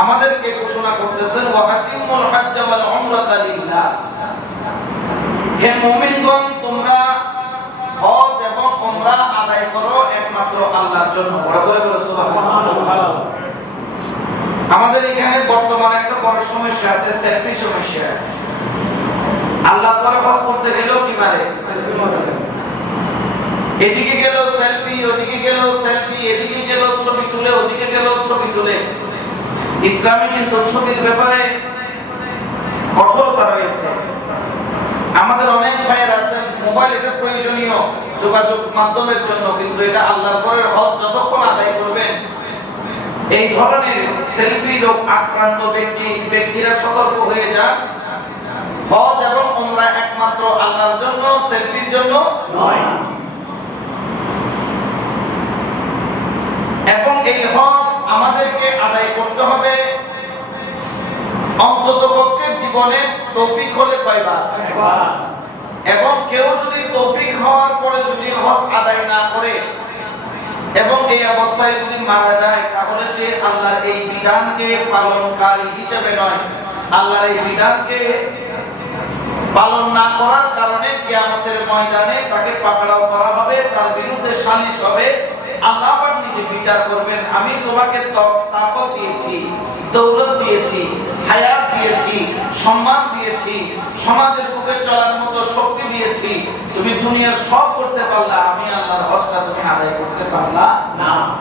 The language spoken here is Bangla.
আমাদেরকে ঘোষণা করতেছেন ওয়াকাতিমুল হজ্জ ওয়াল উমরাতা লিল্লাহ। হে মুমিনগণ, তোমরা হজ এবং উমরা আদায় করো একমাত্র আল্লাহর জন্য। বড় করে বলো সুবহানাল্লাহ। আমাদের এখানে বর্তমানে একটা বড় সমস্যা আছে, সেলফি সমস্যা। আল্লাহ পরে হজ করতে গেলেও কি মারে? এদিকে গেল সেলফি, ওদিকে গেল সেলফি, এদিকে গেল ছবি তুলে, ওদিকে গেল ছবি তুলে। ইসলামে কিন্তু ছবির ব্যাপারে কঠোরতা রয়েছে। আমাদের অনেক ভাইয়ের আছে মোবাইল এটা প্রয়োজনীয় যোগাযোগ মাধ্যমের জন্য, কিন্তু এটা আল্লাহর ঘরের হজ যতক্ষণ আদায় করবেন এই ধরনের সেলফি রোগ আক্রান্ত ব্যক্তিরা সতর্ক হয়ে যান। হজ এবং উমরা একমাত্র আল্লাহর জন্য, সেলফির জন্য নয়। এবং এই হজ আমাদেরকে আদায় করতে হবে অন্ততপক্ষে জীবনে তৌফিক হলে কয়বার? এবং কেউ যদি তৌফিক হওয়ার পরে যদি হজ আদায় না করে এবং এই অবস্থায় যদি মারা যায়, তাহলে সে আল্লাহর এই বিধানকে পালনকারী হিসেবে নয়, আল্লাহর এই বিধানকে পালন না করার কারণে কিয়ামতের ময়দানে তাকে পাকড়াও করা হবে, তার বিরুদ্ধে সালিশ হবে। আল্লাহ পাক নিজে বিচার করবেন, আমি তোমাকে তাকত দিয়েছি, দৌলত দিয়েছি, হায়াত দিয়েছি, সম্মান দিয়েছি, সমাজের বুকে চলার মতো শক্তি দিয়েছি, তুমি দুনিয়ার সব করতে পারলা, আমি আল্লাহর হজটা তুমি আদায় করতে পারলা না।